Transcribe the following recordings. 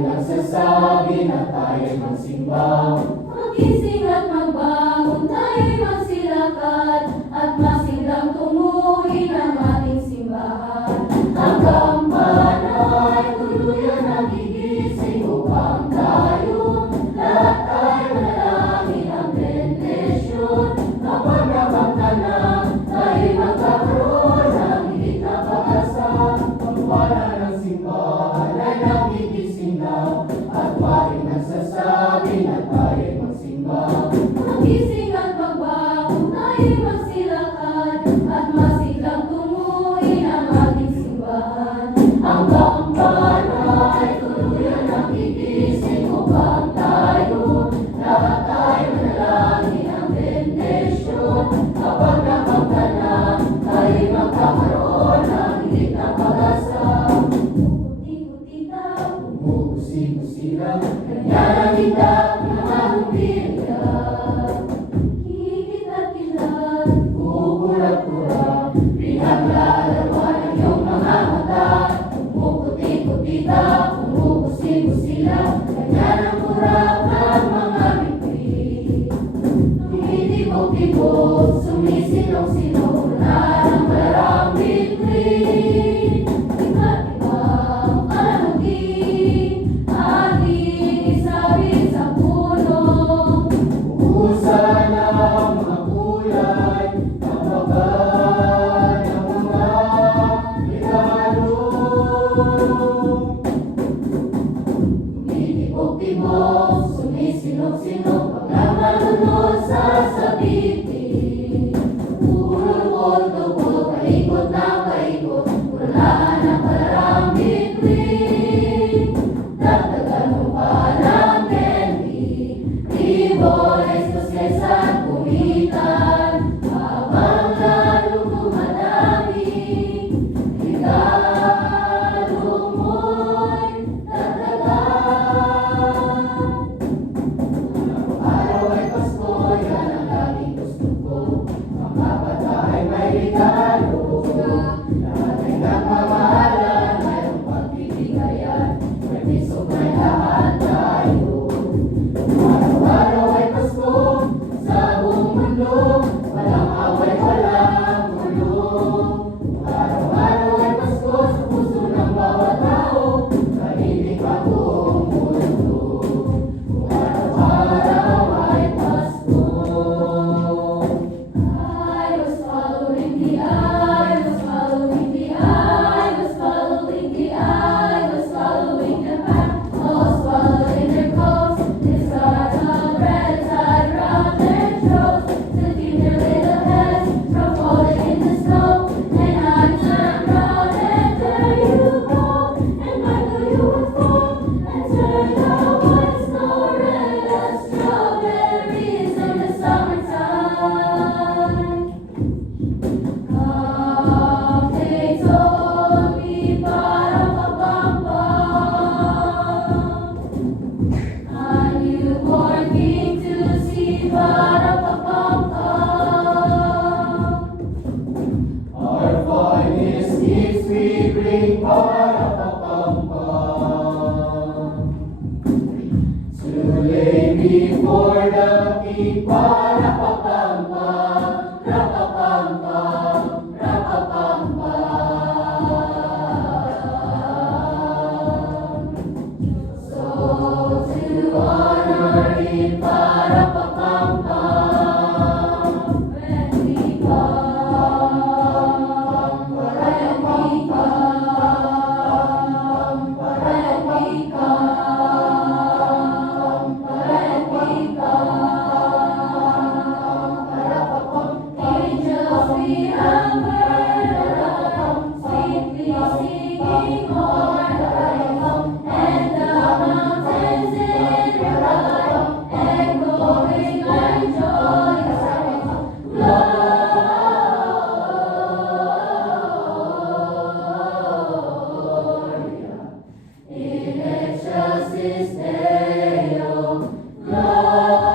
nagsasabi na tayo'y magsimba. Magising at magbangon, tayo'y magsilakad, at masiglang tunguhin ang ating simbahan. Ang kampana'y tuluyan ang gigising upang tayo lahat tayo manalangin ang bendisyon. Kapag napagtanang tayo'y magkakaroon ng higit na pag-asa. Ang wala ng simbahan ay nagigising na, at maring nagsasabi na tayo'y magsimba. Magising at magbangon, tayo'y magsilakad, at masiglang tunguhin ang ating simbahan. Ang kampana'y tuluyan ang gigising upang tayo lahat tayo manalangin ang bendisyon. Kapag napagtanang tayo'y magkakaroon ng higit na pag-asa. Ikot-ikot, Umuusig-usila, kanya lang kita pinamahumbilya. higit at kilat, Kukulat-kulat, pinaglalawan ang iyong mga mata. Umuputi-putita, umuusig-usila, kanya lang kurap ng mga bibig. Tumitibok-tibok, sumisilong-silong na ng malarang bituin. iba't-ibang alahugin, ating isabit sa puno. Ubusan ang mga kulay, tampakan ang mga regalo. Tumitibok-tibok, sumisilong-silong, paglang malunod sa sabitin. Ulol-ol-tugol, paikot na paikot, hulaan ang palarang bituin. Dagdagan mo pa ng candy, liboy, sosyesan, kumitan, habang lalo dumadami. Regalo mo'y dagdagan. Araw ay Pasko, yan ang laging gusto ko. Mga bata ay may regalo. Lahat ay nagmamahalan, mayroong pagbibigayan. May piso, may lahat tayo. Araw-araw ay Pasko sa buong mundo. Walang away, walang gulo. Araw-araw ay Pasko sa puso ng bawat tao. Tahimik ang buong mundo. Araw-araw ay Pasko. I was following the eye, was following the eye, was following the eye, was following the path. All swallowing their coats, they start of red tied round their throats, to keep their little heads from falling in the snow. And I turned round and there you go, and I knew you would fall, and turned out white snow, red as strawberries in the summertime. They told me ba-da-ba-ba-ba, a newborn king to see, ba-da-ba-ba-ba. Our finest gifts we bring, para-pa-pam-pam, to lay before the King, para-pa-pam-pam, ra-pa-pam-pam, ra-pa-pam-pam. So to honor Him, para-pa-pam-pam, when we come, when we come, when we come, when we come, Angels we have heard, sweetly singing o'er the earth, and the mountains in reply, echoing our joyous praise. Gloria in excelsis Deo, Gloria.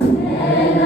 And